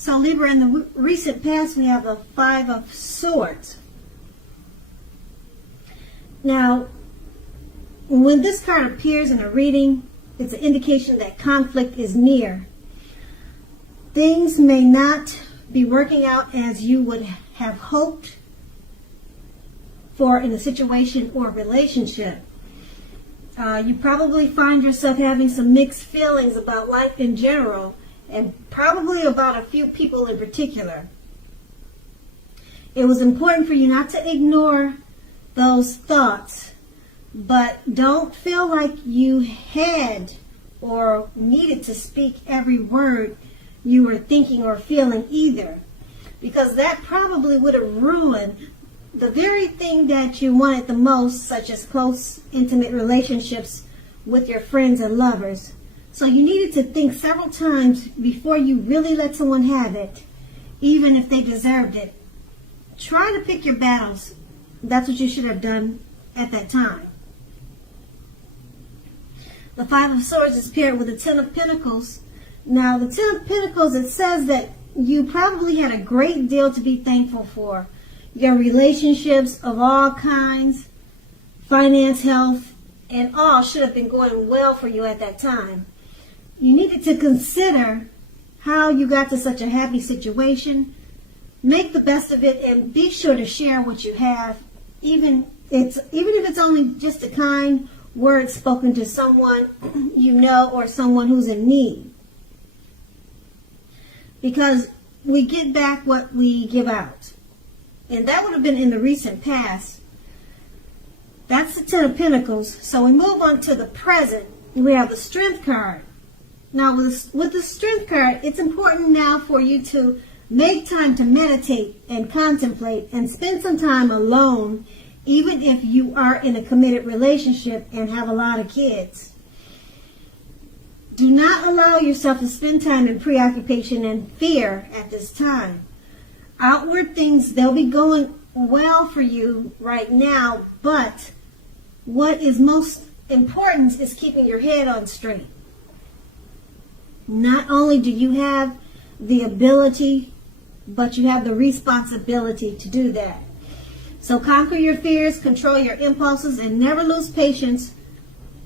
So Libra, in the recent past, we have the Five of Swords. Now, when this card appears in a reading, it's an indication that conflict is near. Things may not be working out as you would have hoped for in a situation or relationship. You probably find yourself having some mixed feelings about life in general, and probably about a few people in particular. It was important for you not to ignore those thoughts, but don't feel like you had or needed to speak every word you were thinking or feeling either, because that probably would have ruined the very thing that you wanted the most, such as close, intimate relationships with your friends and lovers. So you needed to think several times before you really let someone have it, even if they deserved it. Try to pick your battles. That's what you should have done at that time. The Five of Swords is paired with the Ten of Pentacles. Now, the Ten of Pentacles, it says that you probably had a great deal to be thankful for. Your relationships of all kinds, finance, health, and all should have been going well for you at that time. You needed to consider how you got to such a happy situation. Make the best of it and be sure to share what you have, even if it's only just a kind word spoken to someone you know or someone who's in need. Because we get back what we give out. And that would have been in the recent past. That's the Ten of Pentacles. So we move on to the present. We have the Strength card. Now with the Strength card, it's important now for you to make time to meditate and contemplate and spend some time alone, even if you are in a committed relationship and have a lot of kids. Do not allow yourself to spend time in preoccupation and fear at this time. Outward things, they'll be going well for you right now, but what is most important is keeping your head on straight. Not only do you have the ability, but you have the responsibility to do that. So conquer your fears, control your impulses, and never lose patience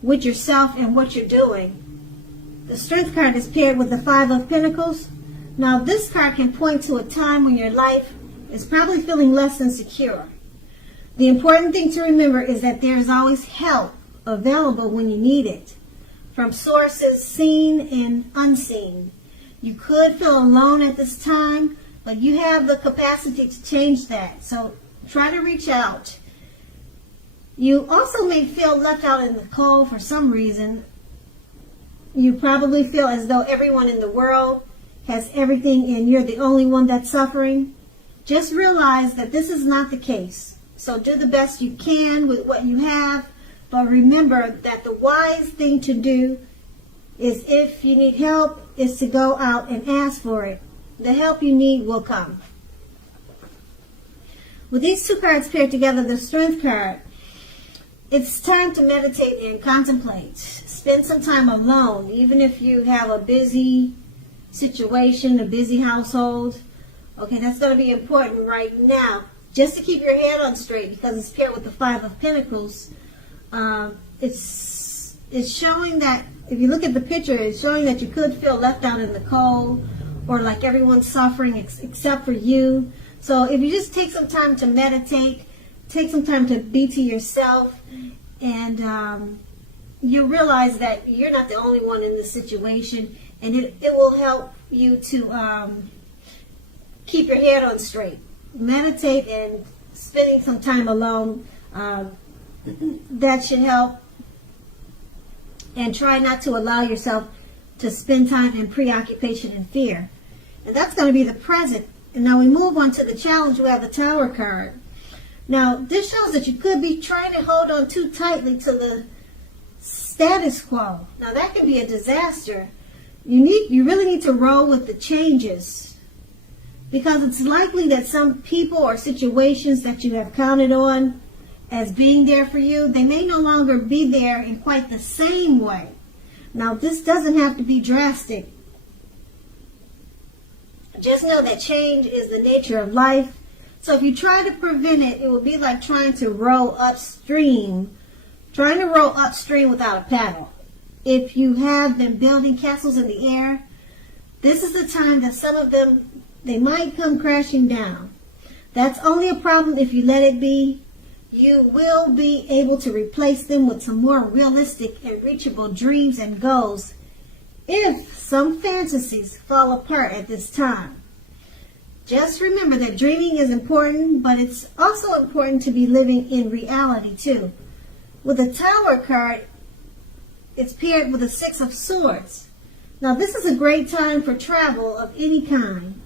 with yourself and what you're doing. The Strength card is paired with the Five of Pentacles. Now this card can point to a time when your life is probably feeling less than secure. The important thing to remember is that there is always help available when you need it, from sources seen and unseen. You could feel alone at this time, but you have the capacity to change that. So try to reach out. You also may feel left out in the cold for some reason. You probably feel as though everyone in the world has everything and you're the only one that's suffering. Just realize that this is not the case. So do the best you can with what you have. But remember that the wise thing to do is, if you need help, is to go out and ask for it. The help you need will come. With these two cards paired together, the Strength card, it's time to meditate and contemplate. Spend some time alone, even if you have a busy situation, a busy household. Okay, that's going to be important right now, just to keep your head on straight, because it's paired with the Five of Pentacles. It's showing that, if you look at the picture, it's showing that you could feel left out in the cold, or like everyone's suffering except for you. So if you just take some time to meditate, take some time to be to yourself, and you realize that you're not the only one in this situation, and it will help you to keep your head on straight. Meditate and spending some time alone, that should help. And try not to allow yourself to spend time in preoccupation and fear. And that's going to be the present. And now we move on to the challenge. We have the Tower card. Now, this shows that you could be trying to hold on too tightly to the status quo. Now, that can be a disaster. You really need to roll with the changes, because it's likely that some people or situations that you have counted on as being there for you, they may no longer be there in quite the same way. Now, this doesn't have to be drastic. Just know that change is the nature of life. So if you try to prevent it, it will be like trying to row upstream. Trying to row upstream without a paddle. If you have been building castles in the air, this is the time that some of them, they might come crashing down. That's only a problem if you let it be. You will be able to replace them with some more realistic and reachable dreams and goals if some fantasies fall apart at this time. Just remember that dreaming is important, but it's also important to be living in reality too. With the Tower card, it's paired with the Six of Swords. Now this is a great time for travel of any kind.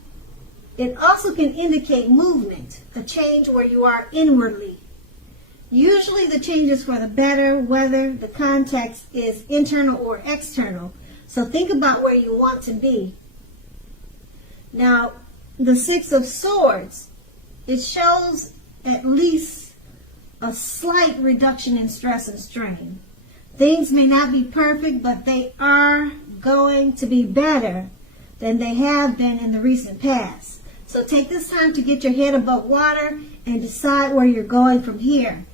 It also can indicate movement, a change where you are inwardly. Usually the change is for the better, whether the context is internal or external. So think about where you want to be. Now, the Six of Swords, it shows at least a slight reduction in stress and strain. Things may not be perfect, but they are going to be better than they have been in the recent past. So take this time to get your head above water and decide where you're going from here.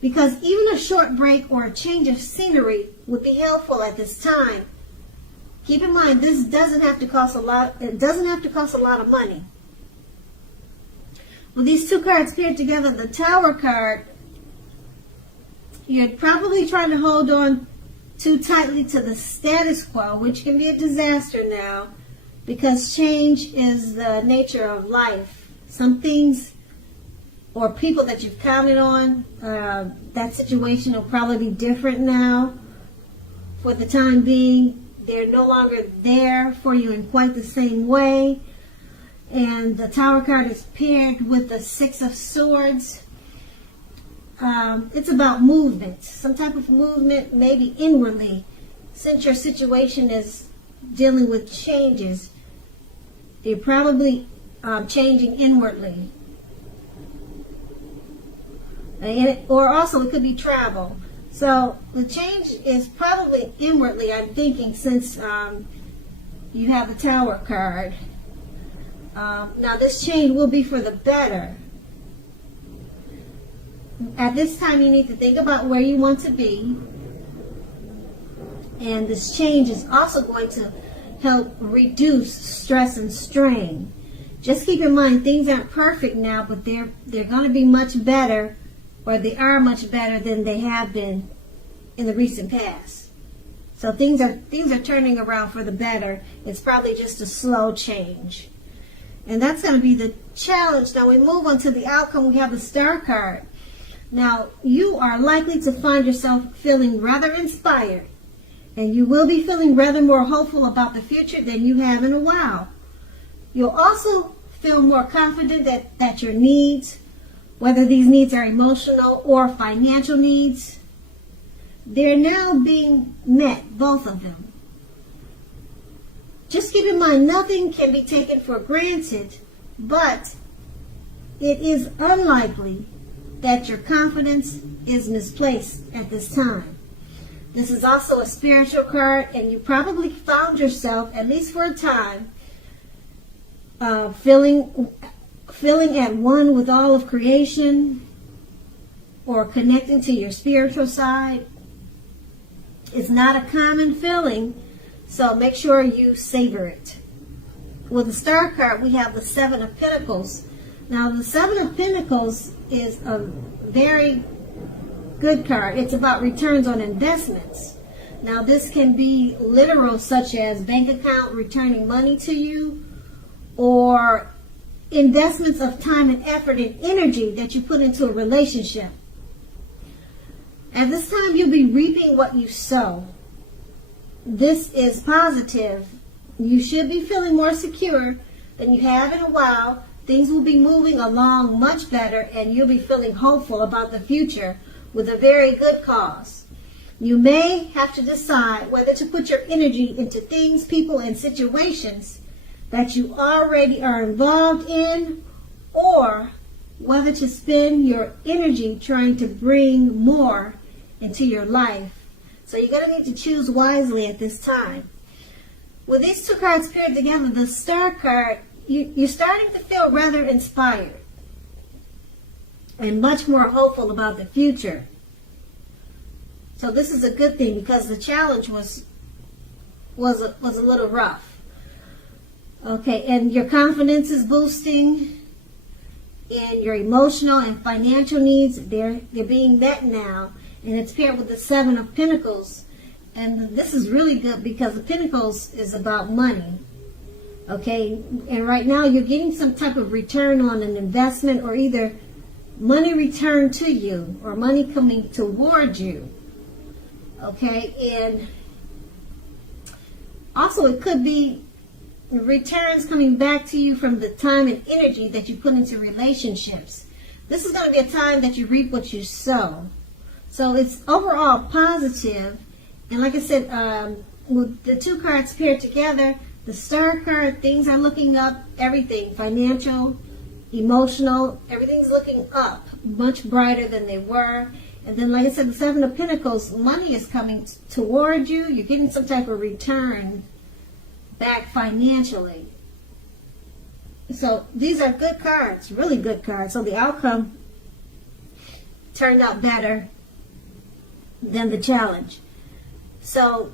Because even a short break or a change of scenery would be helpful at this time. Keep in mind, this doesn't have to cost a lot. It doesn't have to cost a lot of money. With these two cards paired together, the Tower card, you're probably trying to hold on too tightly to the status quo, which can be a disaster now, because change is the nature of life. Some things or people that you've counted on, that situation will probably be different now. For the time being, they're no longer there for you in quite the same way. And the Tower card is paired with the Six of Swords. It's about movement, some type of movement, maybe inwardly. Since your situation is dealing with changes, you're probably changing inwardly. Or also it could be travel. So the change is probably inwardly, I'm thinking, since you have the Tower card. Now this change will be for the better. At this time you need to think about where you want to be. And this change is also going to help reduce stress and strain. Just keep in mind, things aren't perfect now, but they're going to be much better, or they are much better than they have been in the recent past. So things are turning around for the better. It's probably just a slow change. And that's going to be the challenge. Now we move on to the outcome. We have the Star card. Now you are likely to find yourself feeling rather inspired, and you will be feeling rather more hopeful about the future than you have in a while. You'll also feel more confident that your needs, whether these needs are emotional or financial needs, they're now being met, both of them. Just keep in mind, nothing can be taken for granted, but it is unlikely that your confidence is misplaced at this time. This is also a spiritual card, and you probably found yourself, at least for a time, feeling at one with all of creation, or connecting to your spiritual side. It's not a common feeling, so make sure you savor it. With the Star card, we have the Seven of Pentacles. Now, the Seven of Pentacles is a very good card. It's about returns on investments. Now, this can be literal, such as bank account returning money to you, or investments of time and effort and energy that you put into a relationship. At this time, you'll be reaping what you sow. This is positive. You should be feeling more secure than you have in a while. Things will be moving along much better, and you'll be feeling hopeful about the future with a very good cause. You may have to decide whether to put your energy into things, people, and situations that you already are involved in, or whether to spend your energy trying to bring more into your life. So you're going to need to choose wisely at this time. With these two cards paired together, the Star card, you're starting to feel rather inspired and much more hopeful about the future. So this is a good thing because the challenge was a little rough. Okay, and your confidence is boosting, and your emotional and financial needs, they're being met now, and it's paired with the Seven of Pentacles. And this is really good because the Pentacles is about money. Okay, and right now you're getting some type of return on an investment, or either money returned to you or money coming toward you. Okay, and also it could be returns coming back to you from the time and energy that you put into relationships. This is going to be a time that you reap what you sow. So it's overall positive. And like I said, with the two cards paired together, the Star card, things are looking up, everything, financial, emotional, everything's looking up, much brighter than they were. And then, like I said, the Seven of Pentacles, money is coming toward you. You're getting some type of return back financially. So these are good cards, really good cards. So the outcome turned out better than the challenge. So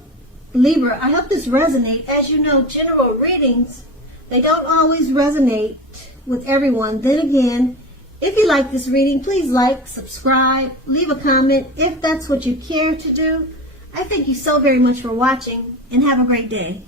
Libra, I hope this resonates. As you know, general readings, they don't always resonate with everyone. Then again, if you like this reading, please like, subscribe, leave a comment if that's what you care to do. I thank you so very much for watching, and have a great day.